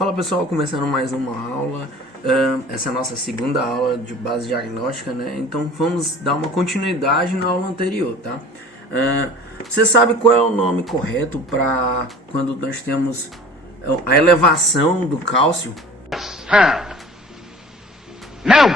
Fala pessoal, começando mais uma aula. Essa é a nossa segunda aula de base diagnóstica, né? Então vamos dar uma continuidade na aula anterior, tá? Você sabe qual é o nome correto para quando nós temos a elevação do cálcio? Não!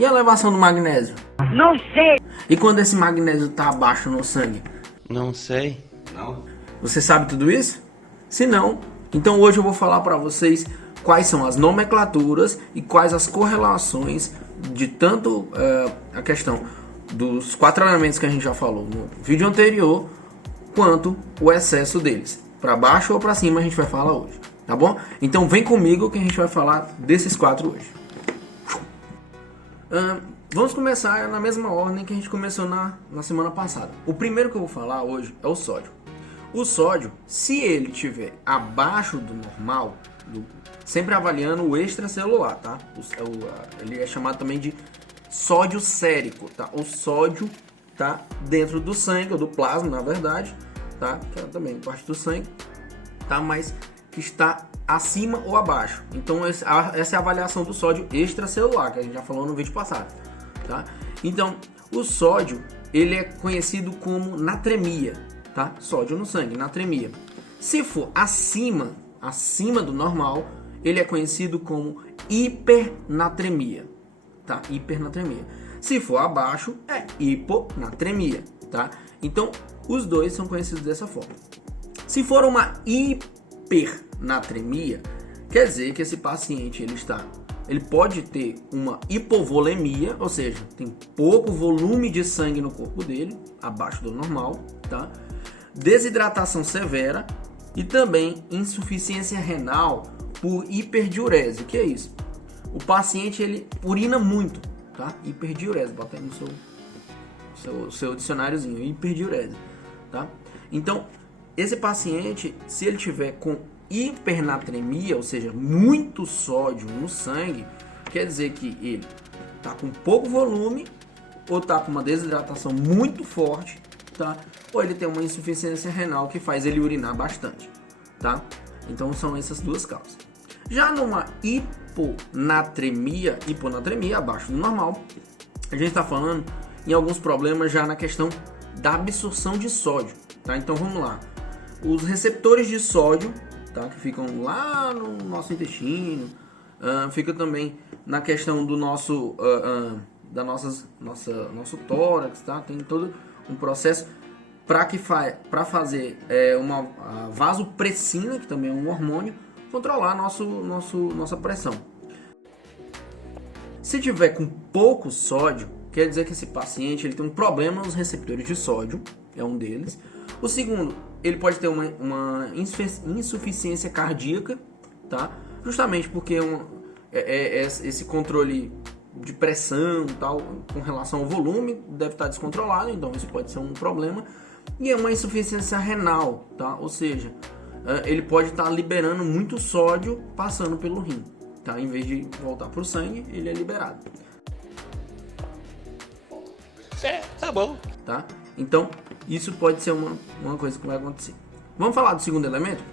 E a elevação do magnésio? Não sei! E quando esse magnésio está abaixo no sangue? Não sei. Não. Você sabe tudo isso? Se não, então hoje eu vou falar para vocês quais são as nomenclaturas e quais as correlações de tanto a questão dos 4 elementos que a gente já falou no vídeo anterior, quanto o excesso deles. Para baixo ou para cima a gente vai falar hoje, tá bom? Então vem comigo que a gente vai falar desses 4 hoje. Vamos começar na mesma ordem que a gente começou na semana passada. O primeiro que eu vou falar hoje é o sódio. O sódio, se ele estiver abaixo do normal, sempre avaliando o extracelular, tá? Ele é chamado também de sódio sérico, tá? O sódio tá dentro do sangue, ou do plasma, na verdade, tá? Que é também parte do sangue, tá? Mas que está acima ou abaixo. Então essa é a avaliação do sódio extracelular, que a gente já falou no vídeo passado, tá? Então o sódio, ele é conhecido como natremia, tá? Sódio no sangue, natremia. Se for acima do normal, ele é conhecido como hipernatremia, tá? Hipernatremia. Se for abaixo, é hiponatremia, tá? Então os dois são conhecidos dessa forma. Se for uma hipernatremia, quer dizer que esse paciente ele pode ter uma hipovolemia, ou seja, tem pouco volume de sangue no corpo dele, abaixo do normal, tá? Desidratação severa e também insuficiência renal por hiperdiurese. O que é isso? O paciente ele urina muito, tá? Hiperdiurese, bota aí no seu dicionáriozinho, hiperdiurese, tá? Então, esse paciente, se ele tiver com hipernatremia, ou seja, muito sódio no sangue, quer dizer que ele tá com pouco volume ou tá com uma desidratação muito forte, tá? Ou ele tem uma insuficiência renal que faz ele urinar bastante, tá? Então são essas duas causas. Já numa hiponatremia abaixo do normal, a gente está falando em alguns problemas já na questão da absorção de sódio, tá? Então vamos lá. Os receptores de sódio, tá? Que ficam lá no nosso intestino, fica também na questão do nosso nosso tórax, tá? Tem todo um processo para fazer uma vasopressina, que também é um hormônio, controlar nossa pressão. Se tiver com pouco sódio, quer dizer que esse paciente ele tem um problema nos receptores de sódio, é um deles. O segundo, ele pode ter uma insuficiência cardíaca, tá? Justamente porque esse controle de pressão tal, com relação ao volume, deve estar descontrolado, então isso pode ser um problema. E é uma insuficiência renal, tá? Ou seja, ele pode estar liberando muito sódio passando pelo rim, tá? Em vez de voltar para o sangue, ele é liberado. Tá bom. Tá? Então, isso pode ser uma coisa que vai acontecer. Vamos falar do segundo elemento?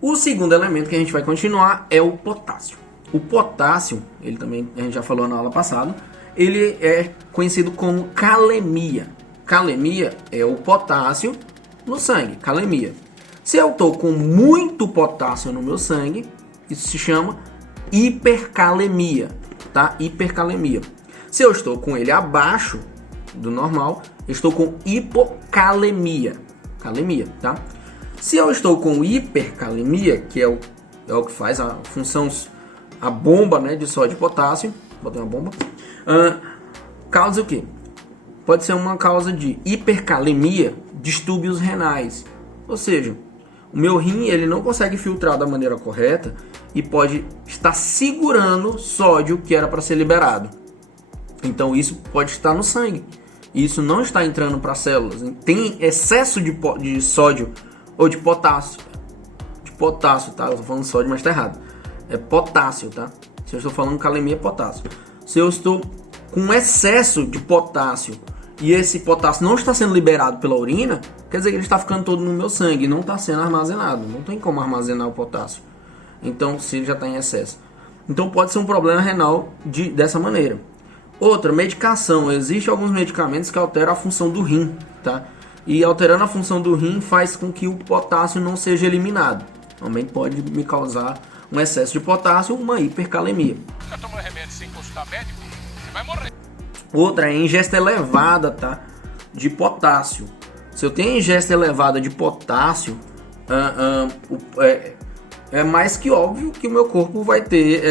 O segundo elemento que a gente vai continuar é o potássio. O potássio, ele também, a gente já falou na aula passada, ele é conhecido como calemia. Calemia é o potássio no sangue, calemia. Se eu estou com muito potássio no meu sangue, isso se chama hipercalemia, tá? Hipercalemia. Se eu estou com ele abaixo do normal, eu estou com hipocalemia, calemia, tá? Se eu estou com hipercalemia, que é o que faz a função, a bomba, né, de sódio e potássio, botei uma bomba, causa o quê? Pode ser uma causa de hipercalemia, distúrbios renais, ou seja, o meu rim ele não consegue filtrar da maneira correta e pode estar segurando sódio que era para ser liberado. Então isso pode estar no sangue. Isso não está entrando para as células. Tem excesso de sódio ou de potássio. De potássio, tá? Eu estou falando sódio, mas está errado. É potássio, tá? Se eu estou falando calemia, é potássio. Se eu estou com excesso de potássio e esse potássio não está sendo liberado pela urina, quer dizer que ele está ficando todo no meu sangue, não está sendo armazenado. Não tem como armazenar o potássio. Então, se ele já está em excesso. Então, pode ser um problema renal dessa maneira. Outra, medicação. Existem alguns medicamentos que alteram a função do rim, tá? E alterando a função do rim faz com que o potássio não seja eliminado. Também pode me causar um excesso de potássio, uma hipercalemia. Você toma remédio sem consultar médico, você vai morrer. Outra é ingesta elevada, tá? De potássio. Se eu tenho ingesta elevada de potássio, é mais que óbvio que o meu corpo vai ter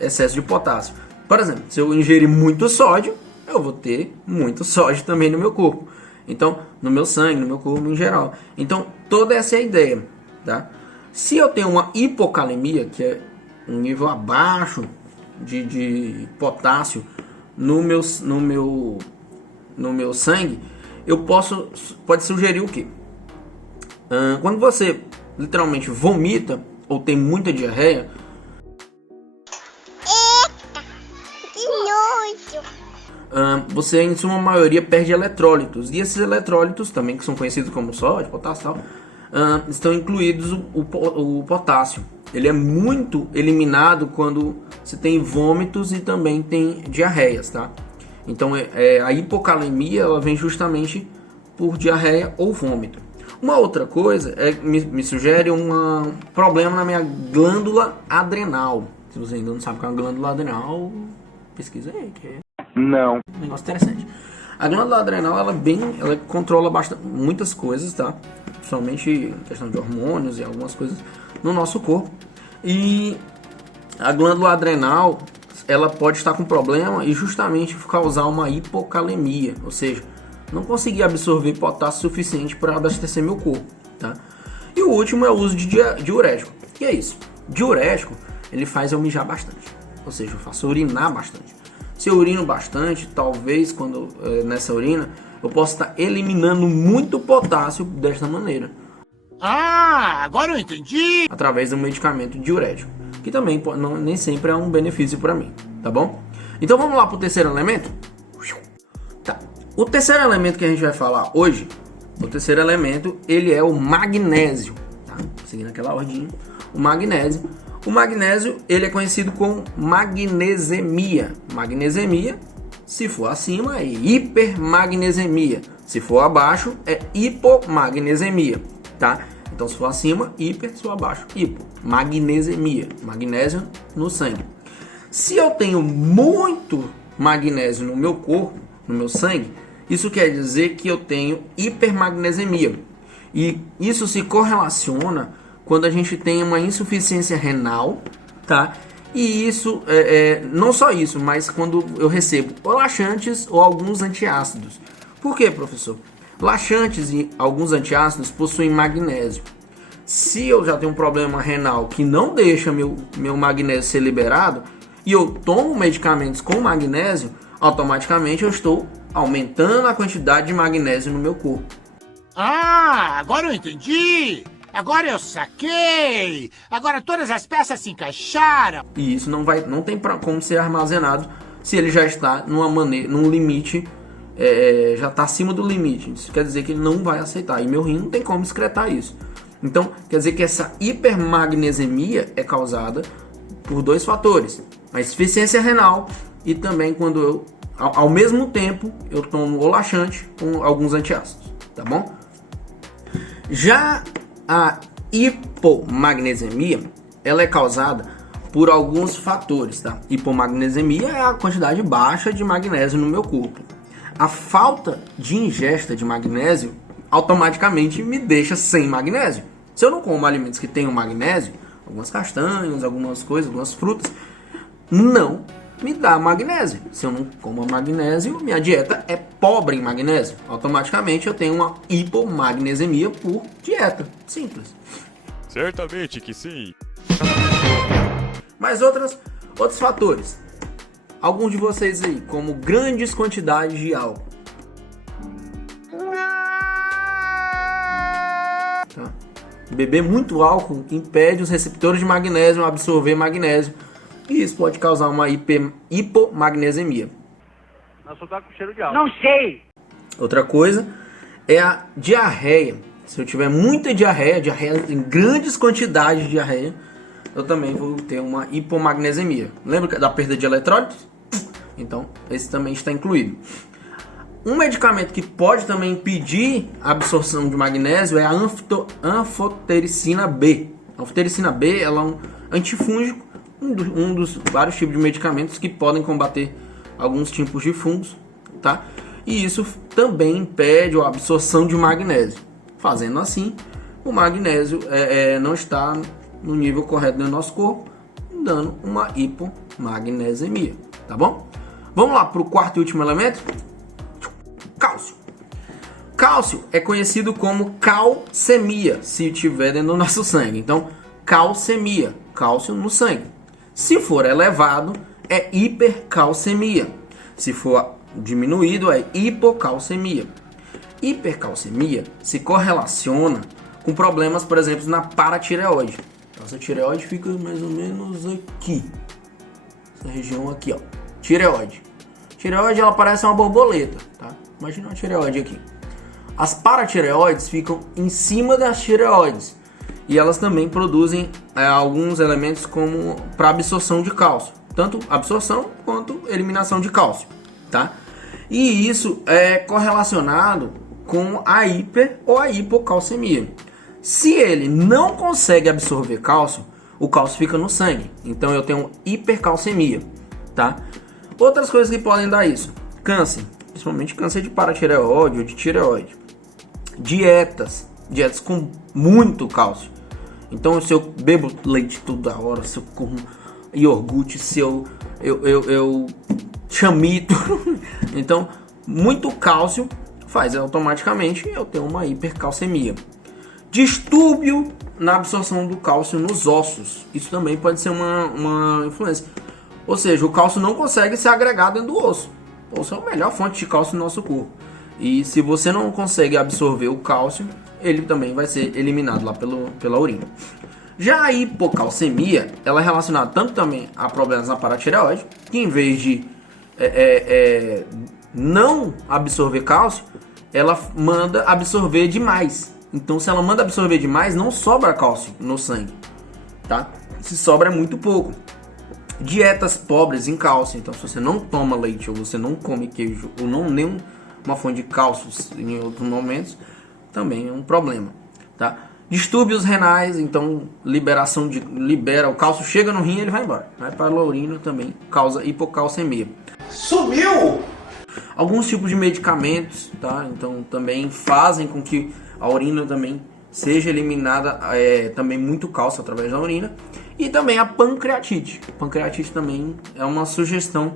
excesso de potássio. Por exemplo, se eu ingerir muito sódio, eu vou ter muito sódio também no meu corpo. Então, no meu sangue, no meu corpo em geral. Então, toda essa é a ideia, tá? Se eu tenho uma hipocalemia, que é um nível abaixo de potássio no meu sangue, pode sugerir o quê? Quando você literalmente vomita ou tem muita diarreia, você em sua maioria perde eletrólitos. E esses eletrólitos, também que são conhecidos como sódio, potássio e tal, estão incluídos o potássio. Ele é muito eliminado quando você tem vômitos e também tem diarreias, tá? Então a hipocalemia ela vem justamente por diarreia ou vômito. Uma outra coisa me sugere um problema na minha glândula adrenal. Se você ainda não sabe o que é uma glândula adrenal, pesquisa aí, que é Não. um negócio interessante. A glândula adrenal ela controla muitas coisas, tá? Principalmente questão de hormônios e algumas coisas no nosso corpo. E a glândula adrenal ela pode estar com problema e justamente causar uma hipocalemia, ou seja, não conseguir absorver potássio suficiente para abastecer meu corpo, tá? E o último é o uso de diurético. O que é isso? Diurético, ele faz eu mijar bastante, ou seja, eu faço urinar bastante. Se eu urino bastante, talvez nessa urina eu possa estar eliminando muito potássio desta maneira. Ah, agora eu entendi! Através do medicamento diurético, que também nem sempre é um benefício para mim, tá bom? Então vamos lá para o terceiro elemento? Tá. O terceiro elemento que a gente vai falar hoje, o terceiro elemento, ele é o magnésio, tá? Seguindo aquela ordem, o magnésio. O magnésio, ele é conhecido como magnesemia. Magnesemia, se for acima, é hipermagnesemia. Se for abaixo, é hipomagnesemia, tá? Então, se for acima, hiper, se for abaixo, hipo. Magnesemia, magnésio no sangue. Se eu tenho muito magnésio no meu corpo, no meu sangue, isso quer dizer que eu tenho hipermagnesemia. E isso se correlaciona quando a gente tem uma insuficiência renal, tá? E isso, não só isso, mas quando eu recebo ou laxantes ou alguns antiácidos. Por quê, professor? Laxantes e alguns antiácidos possuem magnésio. Se eu já tenho um problema renal que não deixa meu magnésio ser liberado, e eu tomo medicamentos com magnésio, automaticamente eu estou aumentando a quantidade de magnésio no meu corpo. Ah, agora eu entendi! Agora eu saquei! Agora todas as peças se encaixaram! E isso não tem como ser armazenado se ele já está num limite, já está acima do limite. Isso quer dizer que ele não vai aceitar. E meu rim não tem como excretar isso. Então, quer dizer que essa hipermagnesemia é causada por dois fatores. A insuficiência renal e também quando eu, ao mesmo tempo, eu tomo o laxante com alguns antiácidos. Tá bom? Já a hipomagnesemia, ela é causada por alguns fatores, tá? Hipomagnesemia é a quantidade baixa de magnésio no meu corpo. A falta de ingesta de magnésio automaticamente me deixa sem magnésio. Se eu não como alimentos que tenham magnésio, algumas castanhas, algumas coisas, algumas frutas, não me dá magnésio. Se eu não como magnésio, minha dieta é pobre em magnésio. Automaticamente eu tenho uma hipomagnesemia por dieta. Simples. Certamente que sim. Mas outros fatores. Alguns de vocês aí, como grandes quantidades de álcool. Tá? Beber muito álcool impede os receptores de magnésio a absorver magnésio. E isso pode causar uma hipomagnesemia. Não sei. Outra coisa é a diarreia. Se eu tiver muita diarreia em grandes quantidades de diarreia, eu também vou ter uma hipomagnesemia. Lembra da perda de eletrólitos? Então, esse também está incluído. Um medicamento que pode também impedir a absorção de magnésio é a anfotericina B. A anfotericina B ela é um antifúngico, um dos vários tipos de medicamentos que podem combater alguns tipos de fungos, tá? E isso também impede a absorção de magnésio. Fazendo assim, o magnésio não está no nível correto do nosso corpo, dando uma hipomagnesemia, tá bom? Vamos lá para o quarto e último elemento? Cálcio. Cálcio é conhecido como calcemia, se estiver dentro do nosso sangue. Então, calcemia, cálcio no sangue. Se for elevado, é hipercalcemia. Se for diminuído, é hipocalcemia. Hipercalcemia se correlaciona com problemas, por exemplo, na paratireoide. Nossa tireoide fica mais ou menos aqui. Essa região aqui, ó. Tireoide. Tireoide, ela parece uma borboleta, tá? Imagina uma tireoide aqui. As paratireoides ficam em cima das tireoides. E elas também produzem alguns elementos como para absorção de cálcio. Tanto absorção quanto eliminação de cálcio, tá? E isso é correlacionado com a hiper ou a hipocalcemia. Se ele não consegue absorver cálcio, o cálcio fica no sangue. Então eu tenho hipercalcemia, tá? Outras coisas que podem dar isso: câncer, principalmente câncer de paratireoide ou de tireoide. Dietas com muito cálcio. Então se eu bebo leite toda hora, se eu como iogurte, se eu chamito, então muito cálcio faz automaticamente eu ter uma hipercalcemia. Distúrbio na absorção do cálcio nos ossos. Isso também pode ser uma influência. Ou seja, o cálcio não consegue ser agregado dentro do osso. O osso é a melhor fonte de cálcio no nosso corpo. E se você não consegue absorver o cálcio, ele também vai ser eliminado lá pela urina. Já a hipocalcemia, ela é relacionada tanto também a problemas na paratireoide, que em vez de não absorver cálcio, ela manda absorver demais. Então, se ela manda absorver demais, não sobra cálcio no sangue, tá? Se sobra é muito pouco. Dietas pobres em cálcio. Então, se você não toma leite ou você não come queijo ou não nem uma fonte de cálcio em outros momentos, também é um problema, tá? Distúrbios renais, então libera o cálcio, chega no rim e ele vai embora. Vai para a urina também, causa hipocalcemia. Sumiu! Alguns tipos de medicamentos, tá? Então também fazem com que a urina também seja eliminada também muito cálcio através da urina. E também a pancreatite. Pancreatite também é uma sugestão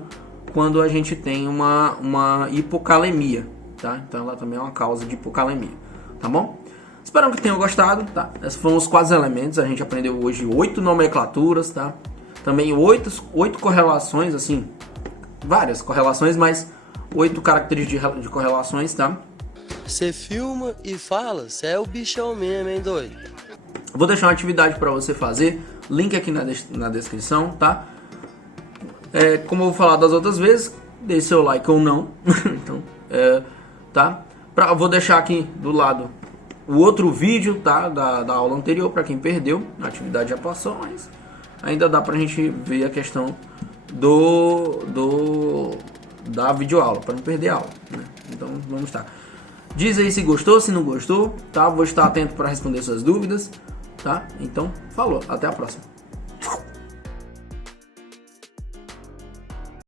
quando a gente tem uma hipocalemia, tá? Então ela também é uma causa de hipocalemia, tá bom? Espero que tenham gostado, tá? Esses foram os 4 elementos. A gente aprendeu hoje 8 nomenclaturas, tá? Também 8 correlações, assim, várias correlações, mas 8 características de correlações, tá? Você filma e fala, você é o bichão mesmo, hein, doido? Vou deixar uma atividade para você fazer, link aqui na descrição, tá? Como eu vou falar das outras vezes, deixe seu like ou não, então, tá? Vou deixar aqui do lado o outro vídeo, tá? Da aula anterior, para quem perdeu, a atividade já passou, mas ainda dá pra gente ver a questão da videoaula, para não perder a aula, né? Então vamos estar. Diz aí se gostou, se não gostou, tá? Vou estar atento para responder suas dúvidas, tá? Então, falou, até a próxima.